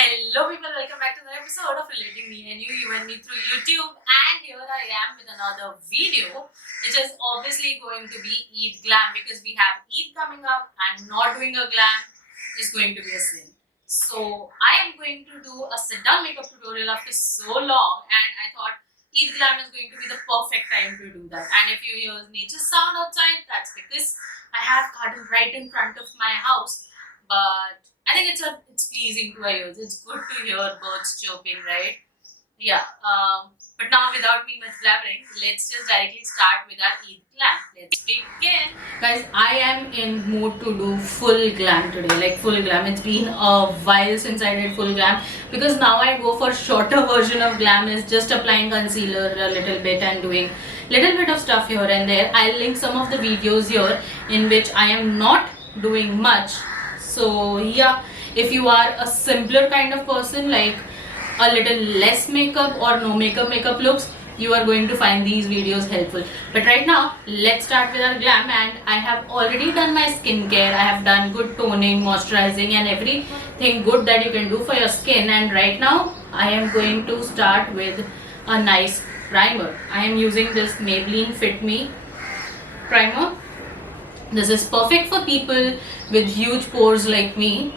Hello people, welcome back to another episode of Relating Me and You and Me through YouTube. And here I am with another video, which is obviously going to be Eid Glam, because we have Eid coming up and not doing a glam is going to be a sin. So I am going to do a sit down makeup tutorial after so long, and I thought Eid Glam is going to be the perfect time to do that. And if you hear nature sound outside, that's because I have garden right in front of my house. But I think it's pleasing to our ears. It's good to hear birds chirping, right? Yeah. But now, without me much blabbering, let's just directly start with our Eid glam. Let's begin, guys. I am in mood to do full glam today, like full glam. It's been a while since I did full glam because now I go for shorter version of glam, is just applying concealer a little bit and doing little bit of stuff here and there. I'll link some of the videos here in which I am not doing much. So yeah, if you are a simpler kind of person, like a little less makeup or no makeup looks, you are going to find these videos helpful. But right now, let's start with our glam. And I have already done my skincare. I have done good toning, moisturizing and everything good that you can do for your skin. And right now, I am going to start with a nice primer. I am using this Maybelline Fit Me primer. This is perfect for people with huge pores like me.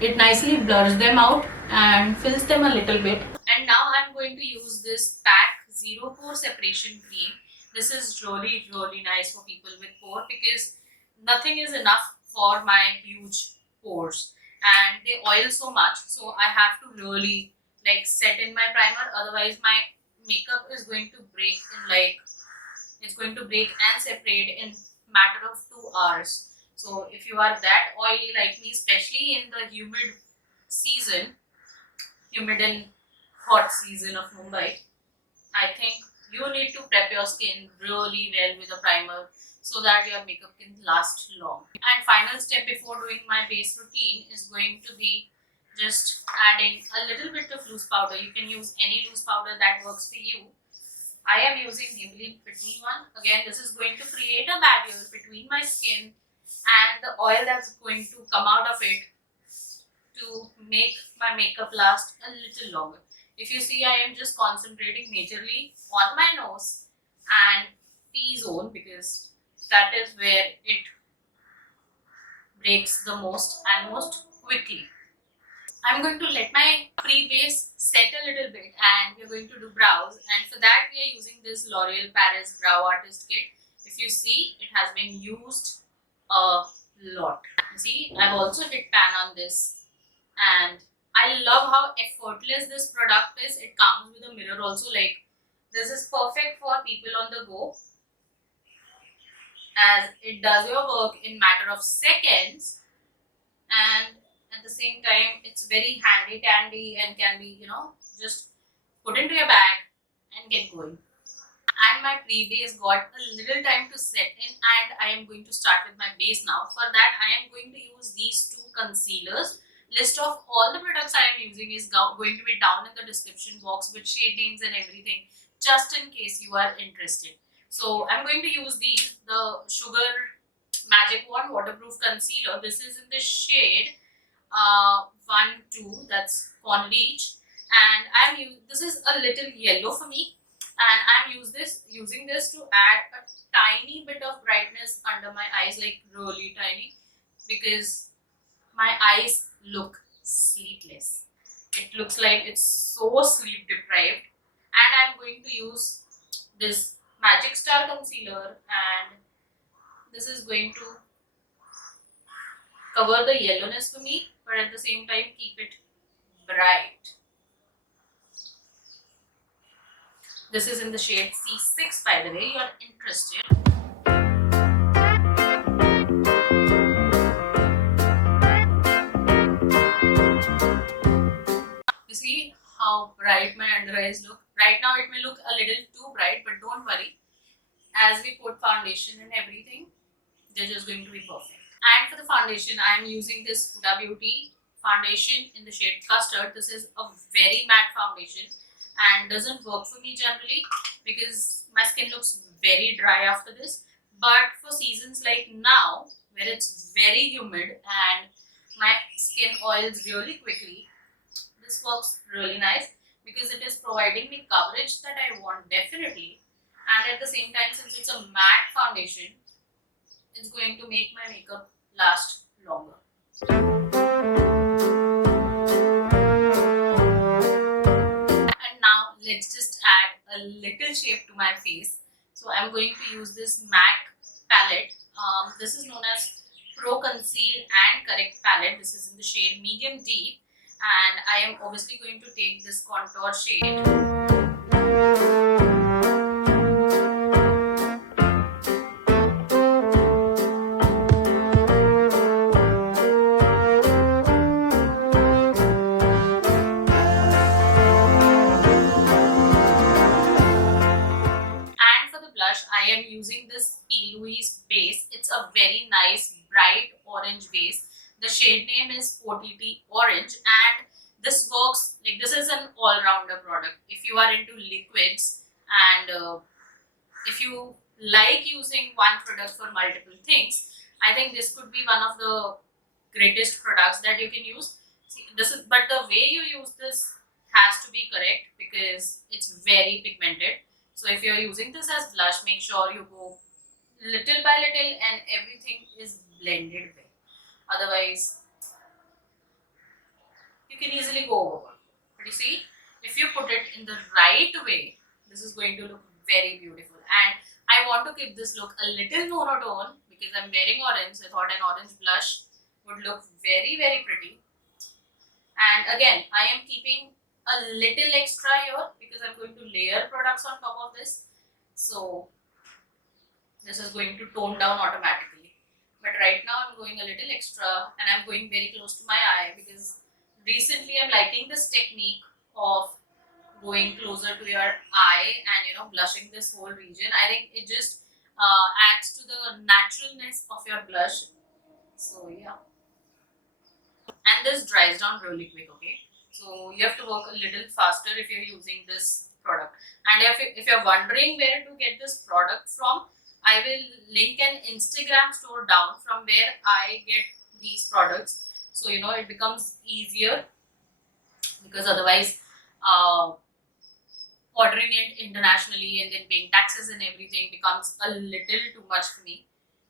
It nicely blurs them out and fills them a little bit. And now I'm going to use this PAC Zero Pore Separation Cream. This is really nice for people with pore because nothing is enough for my huge pores and they oil so much, so I have to really like set in my primer, otherwise my makeup is going to break in it's going to break and separate in matter of 2 hours. So if you are that oily like me, especially in the humid and hot season of Mumbai, I think you need to prep your skin really well with a primer so that your makeup can last long. And final step before doing my base routine is going to be just adding a little bit of loose powder. You can use any loose powder that works for you. I am using Maybelline Fit Me one. Again, this is going to create a barrier between my skin and the oil that's going to come out of it to make my makeup last a little longer. If you see, I am just concentrating majorly on my nose and T-zone because that is where it breaks the most and most quickly. I'm going to let my pre-base set a little bit and we're going to do brows, and for that we are using this L'Oreal Paris Brow Artist Kit. If you see, it has been used a lot. See, I've also hit pan on this and I love how effortless this product is. It comes with a mirror also. Like, this is perfect for people on the go as it does your work in matter of seconds, and at the same time it's very handy dandy and can be, just put into your bag and get going. And my pre-base got a little time to set in, and I am going to start with my base now. For that, I am going to use these two concealers. List of all the products I am using is going to be down in the description box with shade names and everything, just in case you are interested. So I'm going to use these, the Sugar Magic Wand Waterproof Concealer. This is in the shade 1-2, that's called Leche, and this is a little yellow for me, and I'm using this to add a tiny bit of brightness under my eyes, like really tiny, because my eyes look sleepless. It looks like it's so sleep deprived, and I'm going to use this Magic Star concealer, and this is going to cover the yellowness for me, but at the same time keep it bright. This is in the shade C6, by the way, you are interested. You see how bright my under eyes look? Right now it may look a little too bright, but don't worry. As we put foundation and everything, they're just going to be perfect. And for the foundation, I am using this Huda Beauty foundation in the shade Custard. This is a very matte foundation and doesn't work for me generally because my skin looks very dry after this. But for seasons like now, where it's very humid and my skin oils really quickly, this works really nice because it is providing me coverage that I want definitely, and at the same time, since it's a matte foundation, it's going to make my makeup last longer. And now let's just add a little shape to my face. So I'm going to use this MAC palette. This is known as Pro Conceal and Correct palette. This is in the shade Medium Deep, and I am obviously going to take this contour shade. I am using this PLouise base. It's a very nice bright orange base. The shade name is OTT Orange, and this works like this is an all-rounder product. If you are into liquids and if you like using one product for multiple things, I think this could be one of the greatest products that you can use. See, but the way you use this has to be correct because it's very pigmented. So if you're using this as blush, make sure you go little by little and everything is blended well. Otherwise, you can easily go over. But you see, if you put it in the right way, this is going to look very beautiful. And I want to keep this look a little monotone because I'm wearing orange. So I thought an orange blush would look very, very pretty. And again, I am keeping a little extra here because I'm going to layer products on top of this. So this is going to tone down automatically. But right now I'm going a little extra and I'm going very close to my eye because recently I'm liking this technique of going closer to your eye and blushing this whole region. I think it just adds to the naturalness of your blush. So yeah. And this dries down really quick, okay? So you have to work a little faster if you're using this product. And if you're wondering where to get this product from, I will link an Instagram store down from where I get these products. So it becomes easier because otherwise ordering it internationally and then paying taxes and everything becomes a little too much for me.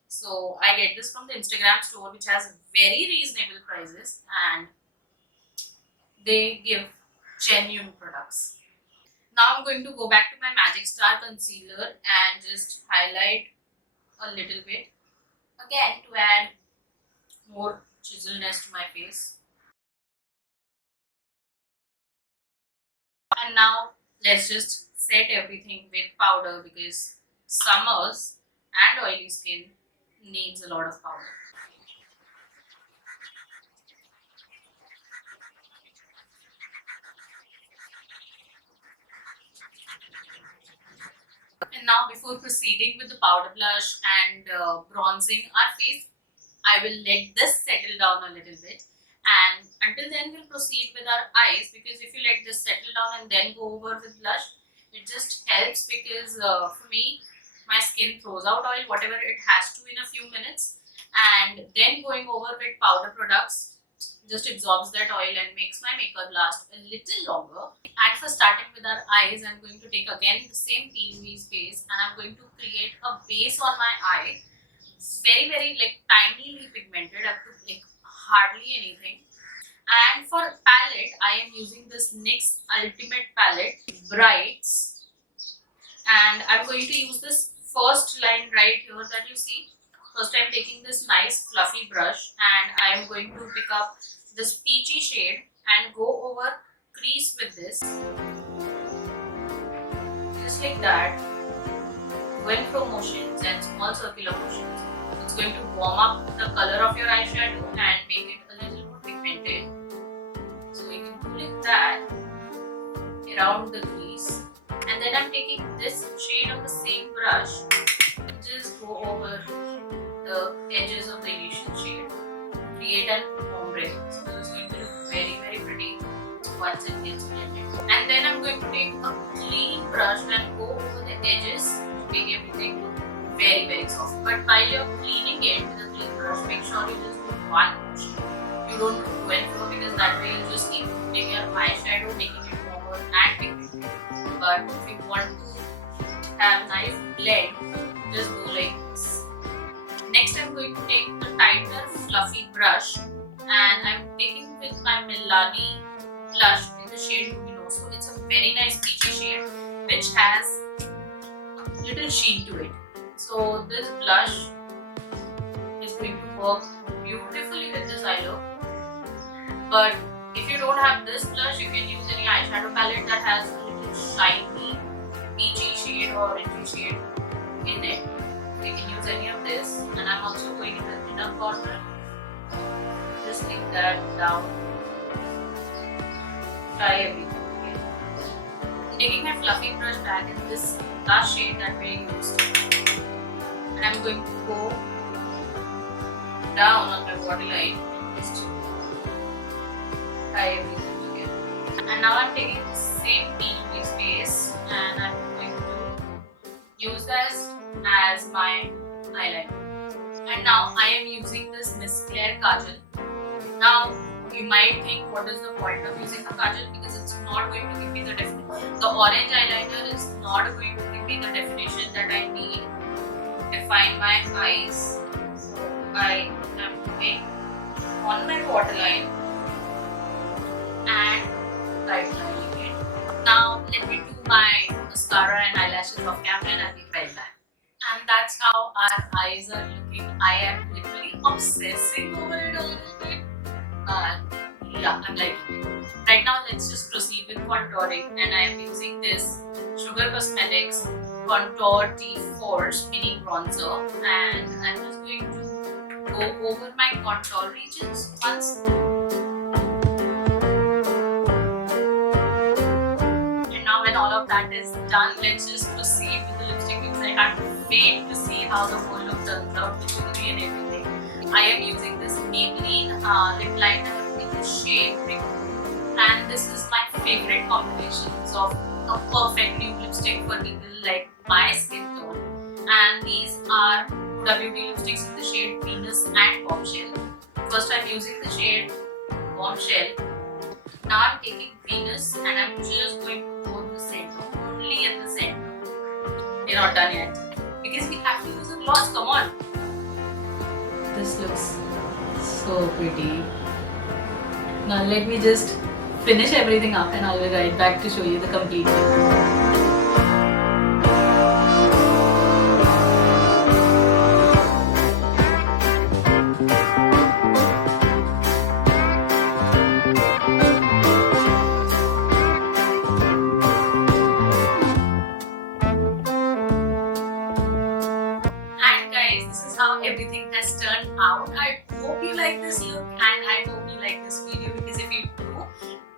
So I get this from the Instagram store, which has very reasonable prices and they give genuine products. Now I'm going to go back to my Magic Star concealer and just highlight a little bit again to add more chiselness to my face. And now let's just set everything with powder because summers and oily skin needs a lot of powder. And now before proceeding with the powder blush and bronzing our face, I will let this settle down a little bit, and until then we'll proceed with our eyes because if you let this settle down and then go over with blush, it just helps because for me, my skin throws out oil whatever it has to in a few minutes, and then going over with powder products just absorbs that oil and makes my makeup last a little longer. And for starting with our eyes, I'm going to take again the same PLouise base and I'm going to create a base on my eye. Very, very like tinily pigmented. I have to like hardly anything. And for palette, I am using this NYX Ultimate Palette Brights. And I'm going to use this first line right here that you see. First I'm taking this nice fluffy brush and I am going to pick up this peachy shade and go over crease with this. Just like that. Going from motions and small circular motions. It's going to warm up the color of your eyeshadow and make it a little more pigmented. So you can do like that around the crease. And then I'm taking this shade of the same brush and just go over the edges of the illusion shade to create an ombre. So this is going to look very, very pretty once it gets blended. And then I'm going to take a clean brush and go over the edges to make everything look very, very soft. But while you're cleaning it with a clean brush, make sure you just do one motion. You you don't go and flow, because that way you just keep putting your eyeshadow, making it warmer and pigmented. But if you want to have nice blend, just go like this. Next, I'm going to take a tighter fluffy brush, and I'm taking with my Milani blush in the shade Luminiso. It's a very nice peachy shade which has a little sheen to it. So this blush is going to work beautifully with this eye look. But if you don't have this blush, you can use any eyeshadow palette that has a little shiny peachy shade or orangey shade in it. You can use any of this, and I'm also going in the inner corner. Just take that down. Try everything. Okay. I'm taking my fluffy brush back in this last shade that we used, and I'm going to go down on my waterline and just try everything together. And now I'm taking the same PLouise base, and I'm going to use this as my eyeliner. And now I am using this Miss Claire Kajal. Now you might think, what is the point of using the Kajal, because it's not going to give me the definition. The orange eyeliner is not going to give me the definition that I need to define my eyes. So I am going on my waterline and lightlining it. Now let me do my mascara and eyelashes off camera, and I'll be right back. And that's how our eyes are looking. I am literally obsessing over it a little bit. Yeah, I'm liking it. Right now, let's just proceed with contouring, and I am using this Sugar Cosmetics Contour T4 Mini Bronzer, and I'm just going to go over my contour regions once. And now when all of that is done, let's just proceed with the lipstick, because I can't wait to see how the whole look turns out, the jewelry and everything. I am using this Maybelline lip liner in the shade Brick, and this is my favorite combinations of a perfect nude lipstick for people like my skin tone. And these are Huda Beauty lipsticks in the shade Venus and Bombshell. First I'm using the shade Bombshell. Now I'm taking Venus, and I'm just going to go in the center, only at the center. We're not done yet, because we have to use a gloss, come on. This looks so pretty. Now let me just finish everything up, and I'll be right back to show you the complete look. How everything has turned out. I hope you like this look, and I hope you like this video, because if you do,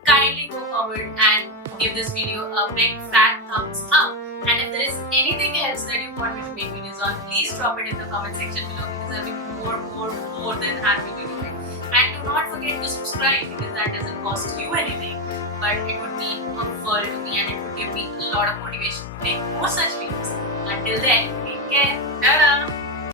kindly go forward and give this video a big fat thumbs up. And if there is anything else that you want me to make videos on, please drop it in the comment section below, because I'll be more than happy to do it. And do not forget to subscribe, because that doesn't cost you anything, but it would mean a world to me, and it would give me a lot of motivation to make more such videos. Until then, take care. Ta-da!